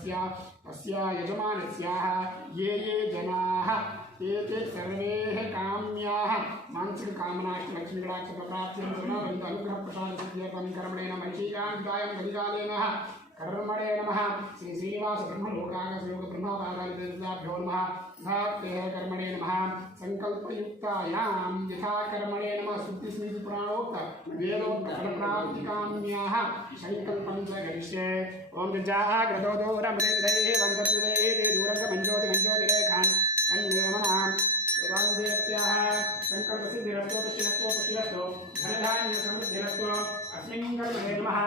देवस्य तस्य यजमानस्याः ये ये जनाः ते सर्वे काम्याः मानसिककामनाष्टलक्ष्मीकटाक्षप्राप्तिं अनुग्रहप्रसादसिद्ध्यर्थं कर्मणेन मनीषीकान्तायं कलिकालेन कर्मणे नमः। श्री श्रीनिवास ब्रह्मलोकागसयोग ब्रह्मपादाभ्यो नमः। भक्तेः कर्मणे नमः। संकल्पयुक्तायां यथा कर्मणे नमः श्रुतिस्मृतिपुराणोक्त वेदोक्तफलप्राप्तिकाम्याः संकल्पं च करिष्ये। ओम जाग्रतो दूरमृतैः वन्दर्तुदैः दूरङ्गमञ्जोतिरेखान् अन्येमनाम् देवत्याः संकल्पसिद्धिरस्तु पुष्टिरस्तु पुष्टिरस्तु धनधान्यसमृद्धिरस्तु अस्मिन् कर्मणे नमः।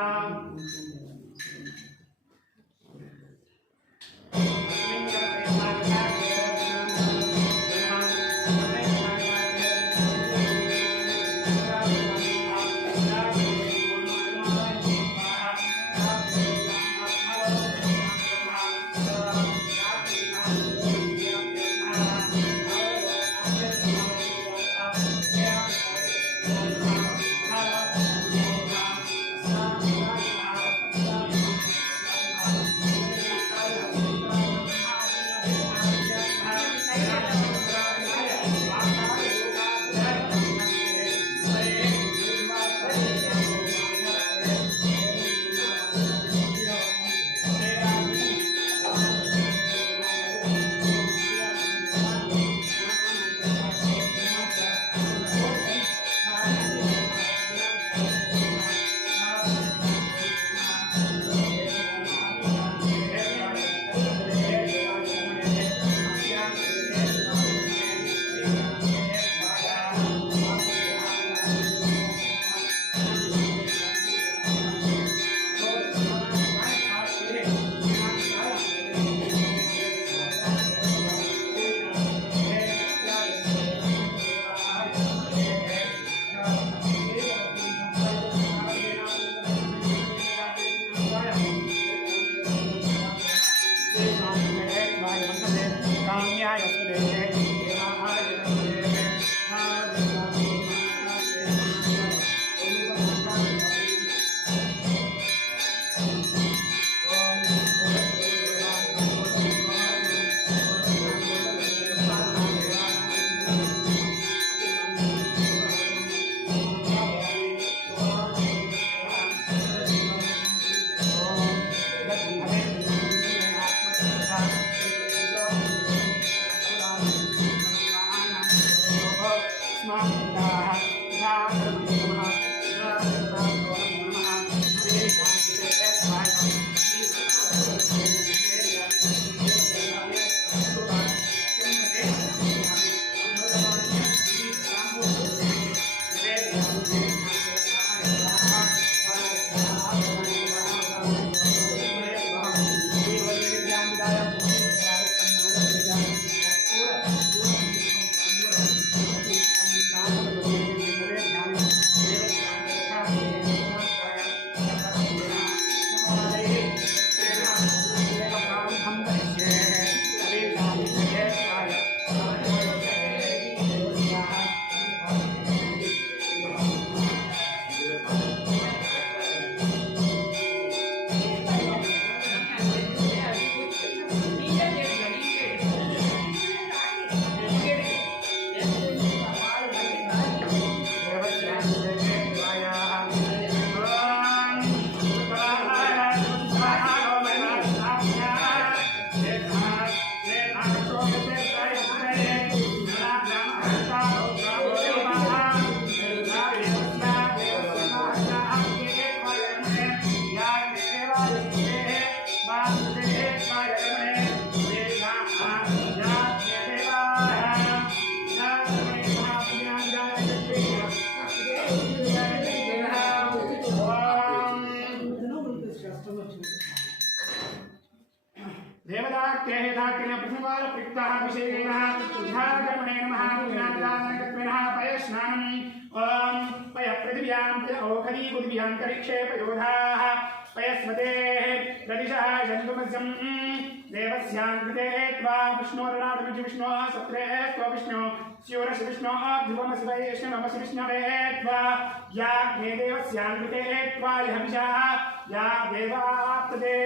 या देवाप्तदे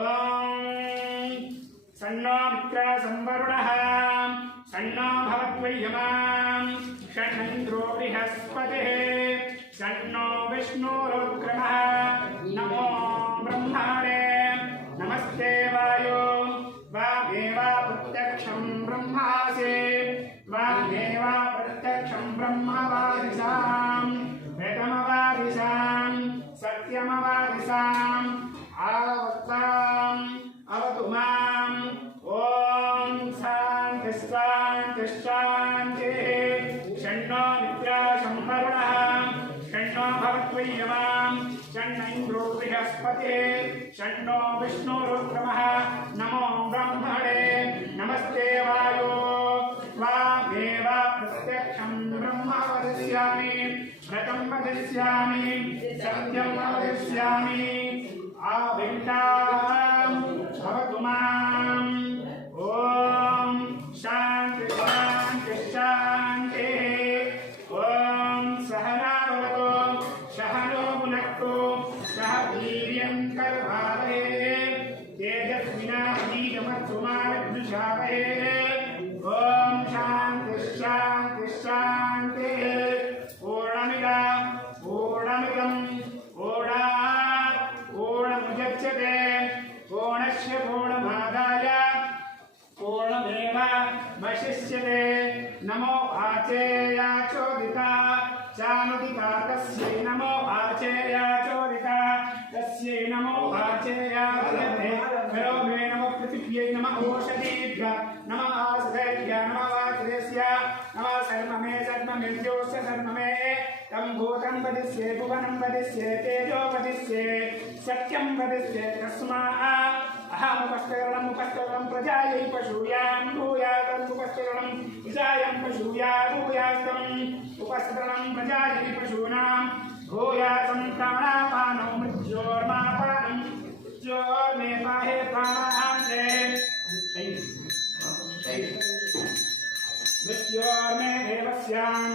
ओम बृहस्पतिः शन्नो विष्णुरुक्रमः नमो ब्रह्मणे नमस्ते वायो वामेवा प्रत्यक्षं ब्रह्मासि वामेवा प्रत्यक्षं ब्रह्मवादिशाम् वेदमवादिशाम् सत्यमवादिशाम् आवत्ताम् अवतु माम् ॐ शान्तिः शान्तिः शान्तिः षण्णो नित्या संवरुणः षण्णो भवत्वय्यमाम् षण्ण इन्द्रो बृहस्पतिः षण्णो विष्णुरुक्रमः नमो ब्रह्मणे नमस्ते वायो वामेव प्रत्यक्षं ब्रह्म वदिष्यामि व्रतं वदिष्यामि सत्यं वदिष्यामि आविष्टां भवतु माम् ॐ शान्ति शान्ति शान्तिः ॐ सहना भवतु सहनो भुनक्तु सह वीर्यं करवावहै तेजस्विनाधीतमस्तु मा विद्विषावहै ॐ शान्ति शान्ति शान्तिः पूर्णमिदं पूर्णमुदच्यते पूर्णस्य पूर्णमादाय पूर्णमेवावशिष्यते नमो आचेयाचोदिता चानुदिता तस्यै नमो आचेयाचोदिता तस्यै नमो आचेयाचोदिते करो मे नमः पृथिव्यै नमः ओषधीभ्यः नमः आसुरेभ्यः नमः वाचरेस्य नमः सर्वमेर्जोस्य सर्वमे तं भूतं वदिष्ये भुवनं वदिष्ये तेजो वदिष्ये सत्यं वदिष्ये तस्मात् अहमुपस्करणं प्रजायै पशूयां भूयातं उपस्करणं प्रजायं पशूया भूयास्तम् उपस्करणं प्रजायै पशूनां भूयातं प्राणापानो मृत्योर्मापानं मृत्योर्मे पाहे प्राणान्ते मृत्योर्मे देवस्याम्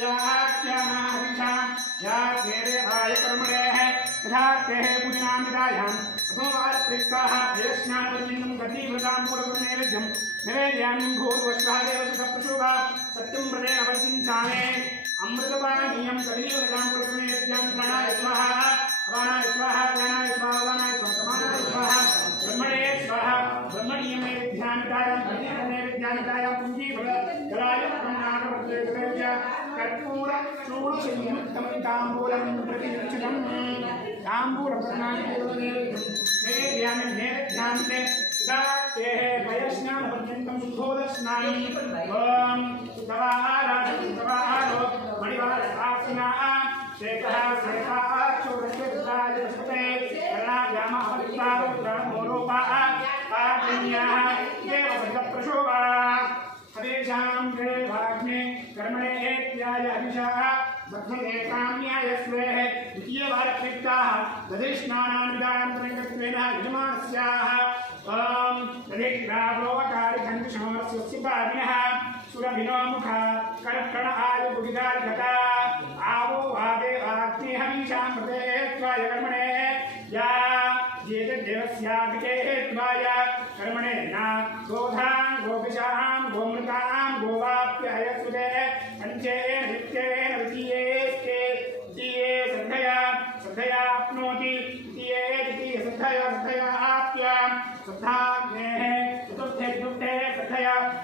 यात्यानाभिषां यात्मेदेवाय कर्मणेः यथार्थे पूजनां विदायाम् सोमवारत्रिक्ताः अयस्नानपर्यन्तं गतिव्रतां पूर्वनैवेद्यं नैवेद्यान्नं भूर्वश्वः देवसुतप्रशोभा सत्यं व्रतेन परिचिञ्चामे अमृतपानीयं कलियुगतां पूर्वनैवेद्यं प्राणाय स्वाहा अपानाय स्वाहा ज्ञानाय स्वाहा वानाय स्वाहा समानाय स्वाहा ब्रह्मणे स्वाहा ब्रह्मणीयं नैवेद्यान्तायां पुञ्जीफलकराय ब्रह्मणानवद्वेदवेद्य कर्पूर चूर्णसंयुक्तं ताम्बूलं प्रतिगच्छतं ताम्बूलप्रदानं नैवेद्यान्ते दाते वयस्नानपर्यन्तं शुद्धोदस्नानं ॐ तवाहारो मणिवारसाक्षिणः शेखः शेखाक्षोरस्यताय वसते कर्णायामः अवतारोपाः पार्जन्याः देवसर्गप्रशोभा हवेषां देवाग्ने कर्मणे एत्याय अभिषाः बद्धते काम्याय स्वेः द्वितीयवारक्लिप्ताः दधिष्णानां विदान्तरङ्गत्वेन यजमानस्याः ॐ दधिग्रावोकारिखण्डशोरस्य पार्ण्यः सुरभिनो मुखा कर्कण आयुर्बुधिदारिगता आवो वादेवाग्ने हवीषां प्रते त्वाय कर्मणे या देवस्याभिषेके त्वाय कर्मणे न गोधां गोपिशां गोमृतां गोवाप्यहयसुते पञ्चेन नित्येन द्वितीये श्रद्धयाप्नोति द्वितीये श्रद्धया आप्य श्रद्धाग्नेः चतुर्थे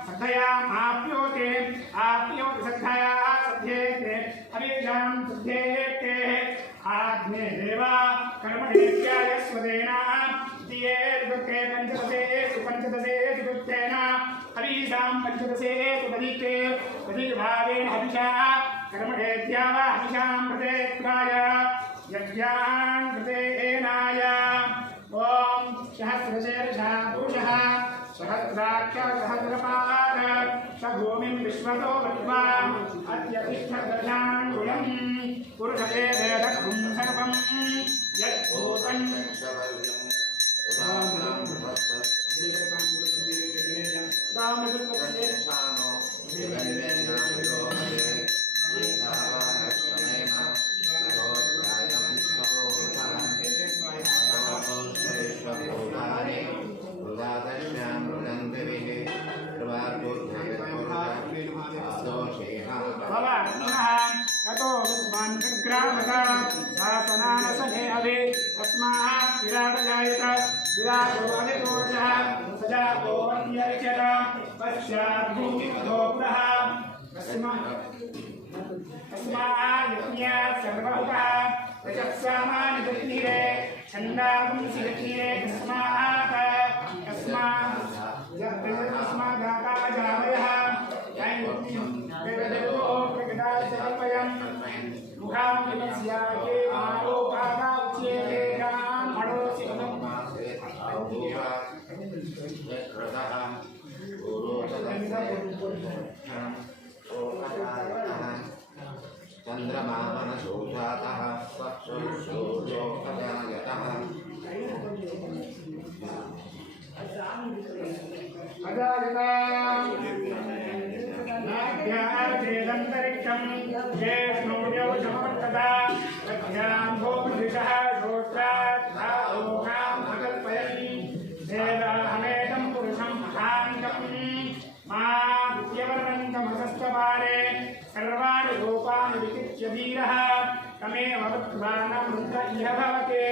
श्रद्धयामाप्योते श्रद्धया सध्येते हवीषां सध्येते आग्ने देवा कर्मणेत्याय स्वदेना द्वितीये चतुर्थे पंचदशे चतुर्थेन हवीषां पंचदशे तदीते तदीभावेन हविषा कर्मणेत्या वा हविषां प्रते त्वाय यज्ञान् प्रतेनाय ॐ सहस्रशीर्षः पुरुषः सहस्राक्षसहस्रपाद स भूमिं विश्वतो विद्वान् अत्यतिष्ठदशाङ्गुलं पुरुष एवेदघ्नं सर्वं यद्भूतं विराजो अधिकोषः सजातो वर्त्यर्चत पश्चात् भूमिपदोग्रः तस्मात् सर्वहुतः रजत्सामान्यजग्निरे छन्दांसिजग्निरे तस्मादाकाजामयः वेददेवोऽप्रगदाचकल्पयन् मुखामिमस्याये आलोकादाच्येते रामणोऽसि चंद्रमा मनसो जातः सूर्योऽजायतः नाभ्यार्चेदन्तरिक्षं जेष्णोर्यौ समवर्तता तद्भ्यां भूमिषः श्रोत्रात् लोकाम् अकल्पयन् देवाहमेदं पुरुषं महान्तं माद्यवर्णन्तमसस्तपारे सर्वाणि रूपाणि विचित्य धीरः तमेव वक्त्वानमृत इह भवते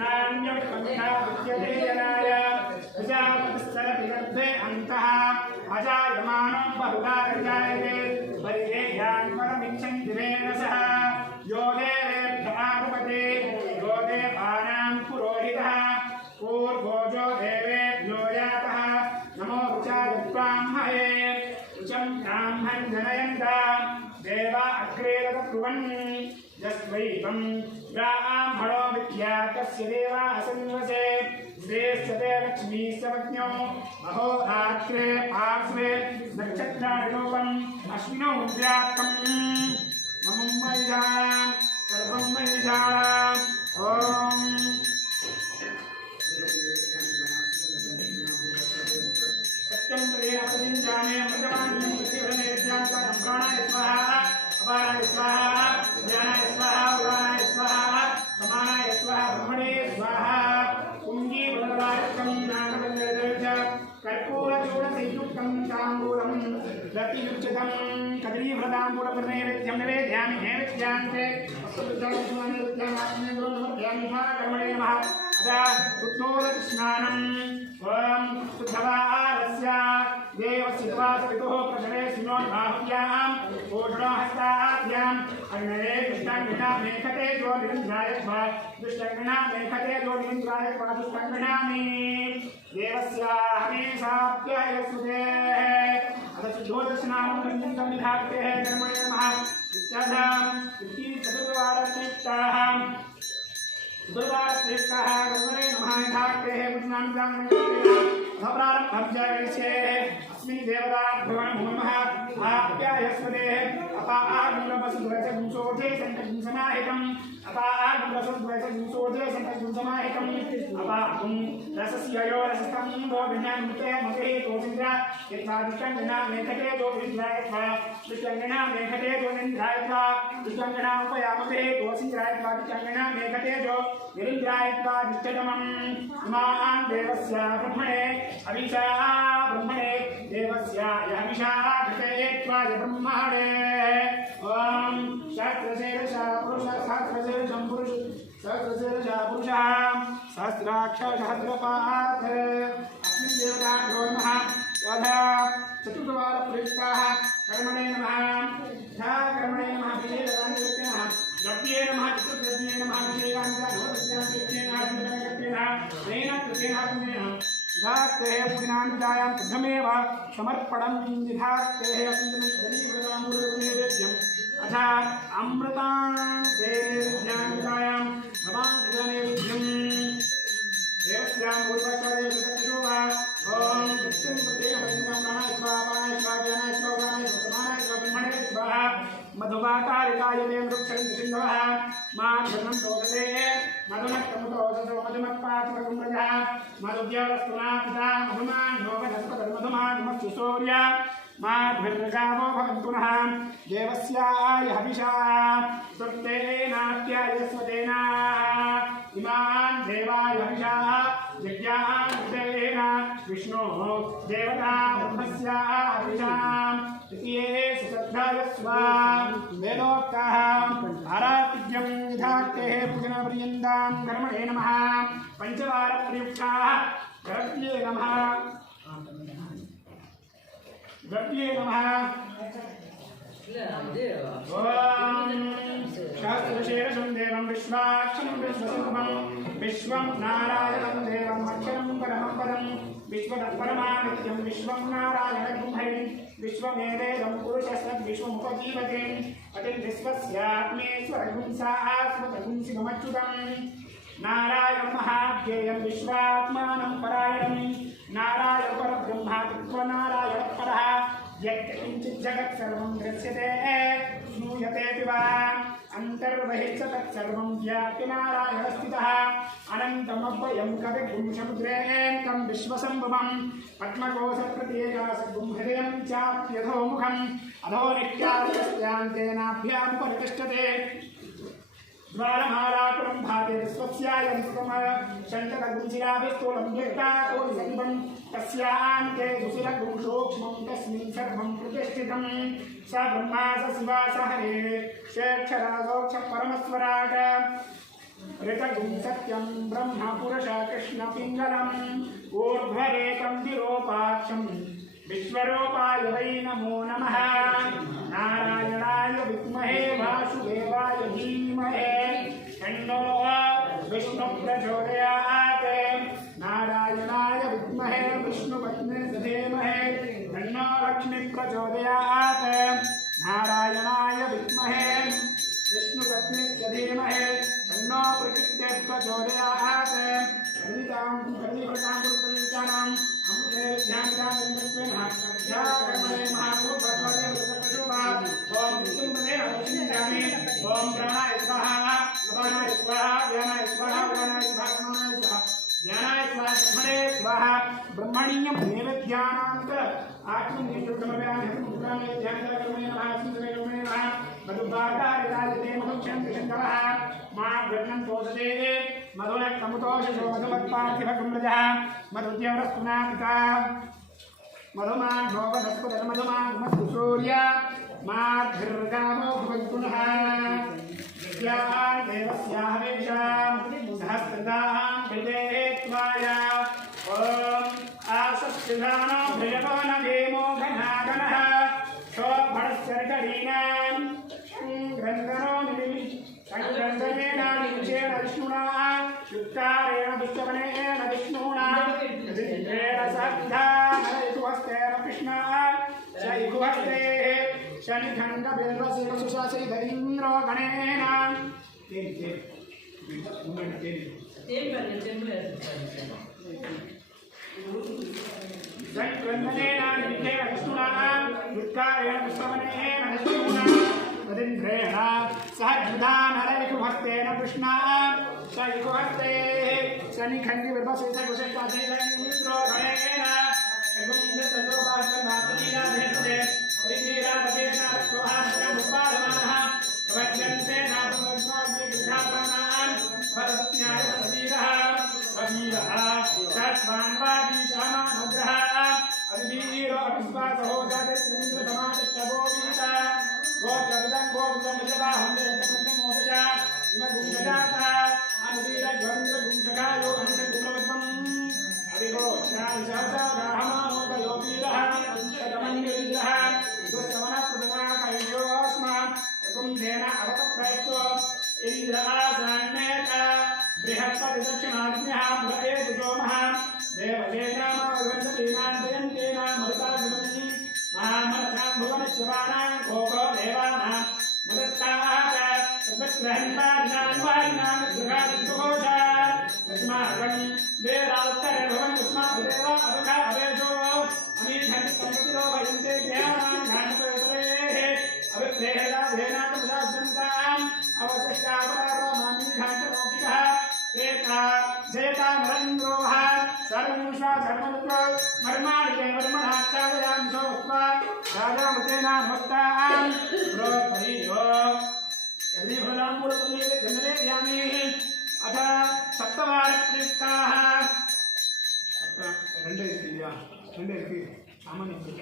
नान्यपन्था विद्यते जनाय प्रजापतिस्तरति गर्भे अन्तः अजायमानं बहुधा जायते परिदेयान् परमिच्छन्ति तेन सह यो देवेभ्यः आनुपते यो देवानां पुरोहितः पूर्वोजो देवेभ्यो यातः नमो रुचाय ब्राह्मणे रुचं ब्राह्मण जनयन्ता देवा अग्रे तत्कुर्वन् यस्वैतं ब्राह्मणो विद्यातस्य देवा असन्वसे श्रेष्ठते लक्ष्मी सपत्न्यो अहोरात्रे पार्श्वे नक्षत्रादिरूपम् अश्विनौ व्याप्तम् मम महिषाणां सर्वं महिषाणाम् ॐ सत्यं प्रेम प्रतिञ्जाने अमृतवाण्यं प्रतिभरणे विद्यान्तां प्राणाय स्वाहा अपाराय स्वाहा ज्ञानाय स्वाहा उदानाय स्वाहा समानाय स्वाहा ब्रह्मणे स्वाहा कुञ्जी वरदायकं नागवन्दरज कर्पूरचूर्णसंयुक्तं ताम्बूलं रतियुक्तं कदलीफलताम्बूलप्रनैवेद्यं निवेदयामि नैवेद्यान्ते कर्मणे नमः अदा शुद्धोदकस्नानं ॐ शुद्धवारस्य देवस्य द्वासपितुः प्रसवे सिनोन्बाहुभ्याम् ओषणोहस्ताभ्याम् अग्नये दुष्टाङ्गिना मेखते ज्योतिरिन्द्राय स्वा दुष्टाङ्गिना मेखते ज्योतिरिन्द्राय स्वा दुष्टाङ्गिनामि देवस्य हमेशाप्यायसुतेः अथ शुद्धोदकस्नानं कञ्चिन्तं विधाक्तेः कर्मणे नमः इत्यादं चतुर्वारतीर्थाः दुर्वारतीर्थाः कर्मणे नमः धाक्तेः बुद्धिनां प्रारम्भं जायसे अस्मिन् देवताभ्यो नमः आप्यायस्वते अपागुणवसुद्वैतगुंसोधे सन्तगुंसमाहितम् अपागुणवसुद्वैतगुंसोधे सन्तगुंसमाहितम् अपागुं रसस्य यो रसस्तं गोविन्दे मते तोषिन्द्रा यथा दुष्टङ्गना मेघते तोषिन्द्रा यथा दुष्टङ्गना मेघते तोषिन्द्रा यथा दुष्टङ्गना उपयामते तोषिन्द्रा यथा दुष्टङ्गना मेघते जो निरिन्द्रा यथा दुष्टतमम् इमान् देवस्य ब्रह्मणे अभिषा ब्रह्मणे देवस्य यहमिषा घटे त्वाय ब्रह्मणे ओम शास्त्रशीर्षा पुरुष शास्त्रशीर्षं पुरुष सहस्रशीर्षा पुरुषः सहस्राक्ष सहस्रपात् अस्मिन् देवताभ्यो नमः यथा चतुर्वारप्रयुक्ताः कर्मणे नमः यथा कर्मणे नमः विजयदानकृत्यः द्रव्ये नमः चतुर्द्रव्ये नमः विजयदानकृत्येन विधाक्तेः पूजनान्वितायां शुद्धमेव समर्पणं विधाक्तेः नैवेद्यम् अथ अमृतां देव्यान्वितायां नवाङ्कृतनैवेद्यम् देवस्यां पूर्वस्वदेवशोभा ॐ दृष्टिं प्रत्येक प्राणाय स्वाहा पानाय स्वाहा ज्ञानाय स्वाहा उदानाय स्वाहा समानाय स्वाहा ब्रह्मणे स्वाहा मधुवाकारिकाय ते वृक्षसिन्धवः माधुर्णं दोषते मधुमत्तमुदोषो मधुमत्पात्रकुम्भजः मधुव्यवस्तुना पिता मधुमान् भोगधस्पतर्मधुमान् सूर्य माध्वर्गावो भवन्तु नः देवस्याय हविषा सुप्तेनाप्यायस्वतेन इमान् देवाय हविषा यज्ञान् विष्णोः देवता ब्रह्मस्याः हविषा तृतीये सुश्रद्धाय स्वा वेदोक्ताः आरातिज्यं विधात्तेः पूजनपर्यन्तां कर्मणे नमः पंचवारप्रयुक्ताः गरव्ये नमः गरव्ये नमः शास्त्रशेषं देवं विश्वाक्षं विश्वसर्वं विश्वं नारायणं देवम् अक्षरं परमं पदं विश्वतत्परमानित्यं विश्वं नारायणगुंहै विश्वमेवेदं पुरुषस्तद् विश्वमुपजीवते अतिर्विश्वस्यात्मेश्वरगुंसास्मतगुंसिमच्युतं नारायणं महाज्ञेयं विश्वात्मानं परायणं नारायण परब्रह्मा नारायणपरः यत्किंचित् जगत् सर्वं दृश्यते श्रूयते वा अन्तर्बहिश्च तत्सर्वं व्याप्य नारायणस्थितः अनन्तमव्ययं कविगुं समुद्रेऽन्तं विश्वसम्भवं पद्मकोशप्रत्येकासद्गुं हृदयं चाप्यधोमुखम् अधो नित्यादिस्यान्तेनाभ्यां परितिष्ठते द्वारमालाकुलं भाते विश्वस्यायं शन्तकगुंशिराभिस्थूलं व्यक्ताकोटिसंभं तस्यान्ते सुशिरगुं सूक्ष्मं तस्मिन् सर्वं प्रतिष्ठितं स ब्रह्मा स शिवा स हरे शेक्षराजोक्ष परमस्वराट ऋतगुं सत्यं ब्रह्म पुरुष कृष्णपिङ्गलम् ऊर्ध्वरेकं विरूपाक्षं विश्वरूपाय वै नमो नमः नारायणाय विद्महे वासुदेवाय धीमहि तन्नो विष्णु प्रचोदयात् नारायणाय विद्महे विष्णुपत्नी धीमहि तन्नो लक्ष्मी प्रचोदयात् नारायणाय विद्महे विष्णुपत्नी धीमहि तन्नो प्रकृत्या प्रचोदयात् कलितां कलिप्रतां कुरुतलितानां अमृते ध्यानदानन्दत्वेन कर्मणे महाभूतत्वते वृषभशोभा ओम विष्णुपते नमोऽस्मि ओम प्राणाय स्वाहा अपानाय स्वाहा व्यानाय स्वाहा उदानाय स्वाहा समानाय स्वाहा ज्ञानाय स्वाहा ब्रह्मणे स्वाहा ब्रह्मणीयं नैवेद्यानान्त आत्मनिर्भरमव्याहं पुत्राणे ध्यानदानकर्मणे नमः अस्मिन् नमः मधुबाधारितायते मधुक्षन्तशङ्करः मा गृह्णं तोषते मधुनक्तमुतोषो मधुमत्पार्थिवगुम्रजः मधुद्यवरस्तुना पिता मधुमाघोपदस्पदमधुमाघमस्तु सूर्य मार्धिर्गामो भवन्तुनः विद्याः देवस्याहवेशां सहस्रदां हृदेत्वाय ॐ आसस्तिधानो भृजतो न भेमो घनागणः शोभणस्यर्करीणां ग्रन्थनो संग्रन्थनेन निमिषेण विष्णुना युक्तारेण दुष्टवनेन विष्णुना यदिन्द्रेण सद्धा नरयितुहस्तेन कृष्णा शैकुहस्ते शनिखण्डबिल्वशिरसुषासिधरीन्द्रो गणेन संग्रन्थनेन निमिषेण विष्णुना युक्तारेण दुष्टवनेन विष्णुना यदिन्द्रेण सहस्रधानरयितुहस्तेन कृष्णा शैकुहस्ते शनिखण्डबिल्वशिरसुषासिधरीन्द्रो गणेन सामान्य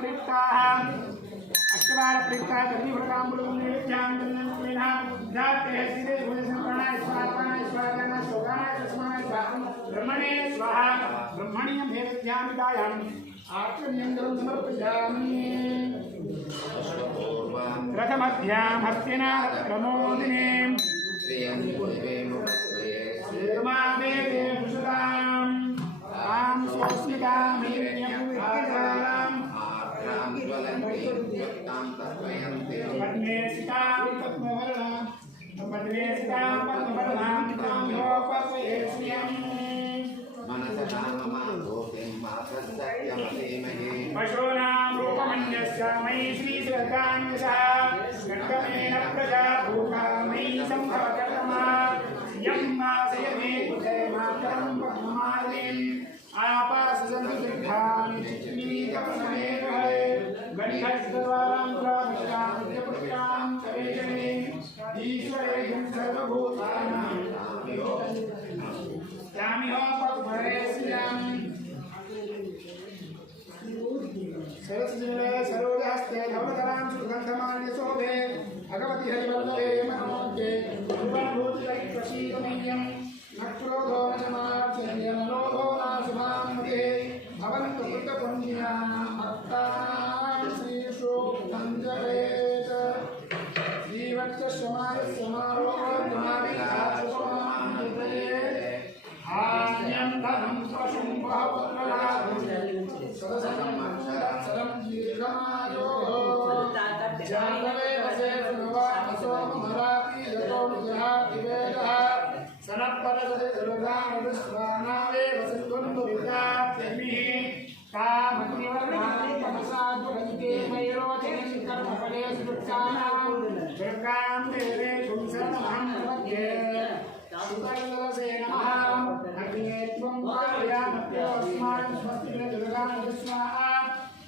प्रीताः अष्टवार प्रीताः कविव्रताम्बुलुनित्यां तन्नन्त्रिणः जाते हसिरे भुजसंप्राणाय स्वाहाय स्वाहाय शोकाय तस्माय स्वाहा ब्रह्मणे स्वाहा ब्रह्मण्यं भेदध्यामितायाम् आत्मनियन्त्रं समर्पयामि रथमध्यां हस्तिना प्रमोदिनीं श्रीर्मादेवे भुषताम् आं स्वस्मितामीर्यं आचाराम् पद्मे सितां पद्मवर्णां तां योपस्येष्यम् पशूनां रूपमन्यस्य मयि श्रीसुरकान्यसः कट्टमेन प्रजा भूता मयि सम्भवकर्मा यं मासयमे कुते मातरं पद्ममालिम् आपाससन्तु सिद्धानि चित्मीकपसमेकहरे गणिहस्तद्वारां प्राविष्टां नित्यपुष्टां सवेशने ईश्वरेयं सर्वभूतानां यामिहो पद्मरेस्याम् सरस्वती सरोजहस्ते धवलकरां सुगन्धमान्यशोभे भगवति हरिवल्लभे मनोज्ञे भुवनभूतिप्रसीदमह्यं नक्रोधो न समाचर्यमनोधो नाशुभान्मते भवन्तु कृतपुण्यानां भक्तानां श्रीसूक्तं जपेत् श्रीवत्सश्रमाय समारोहमाविधातुमान्यते आन्यं धनं पशुं बहुपुत्रलाभं सदसनं दीर्घमायोः जातवे वसे सुनवासो मराति यतो जहाति वेदः सनत्परसते दुर्गानुस्वानावे वसन्तुन्दुरितात्यमिः कामग्निवर्णानि तमसाद्वन्ते मयिरोचनं कर्मफलेषु दुःखानां दुर्गां देवेषु शरणमहं प्रपद्ये सुकर्णवसे नमः अग्ने त्वं कार्यामप्योऽस्मान् स्वस्ति दुर्गानुस्वाहा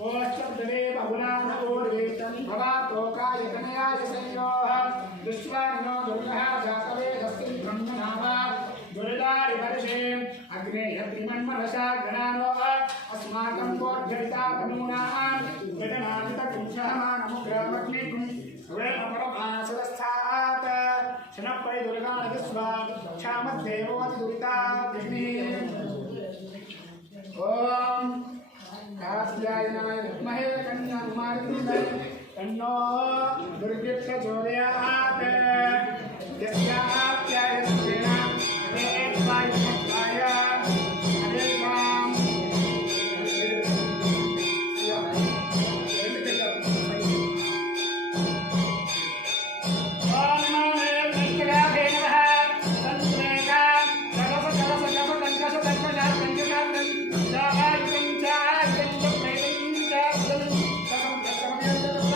ओष्टब्दवे बहुलानोर्वेतं भवातोकाय कनयाय संयोः विश्वानिनो दुर्गः जातवेदस्मिन् ब्रह्मनामा दुर्गारि वर्षे अग्ने यत्रिमन्मनसा गणानोः अस्माकं कोर्घटिता तनूनां वेदनादितकुंसहमानमुग्रमग्निकुं वेदपरमासवस्थात् शनपरि दुर्गानदिस्वा क्षामद्देवोऽति दुरिताग्निः ॐ कात्यायनाय विद्महे कन्याकुमारी धीमहि तन्नो दुर्गे प्रचोदयात्।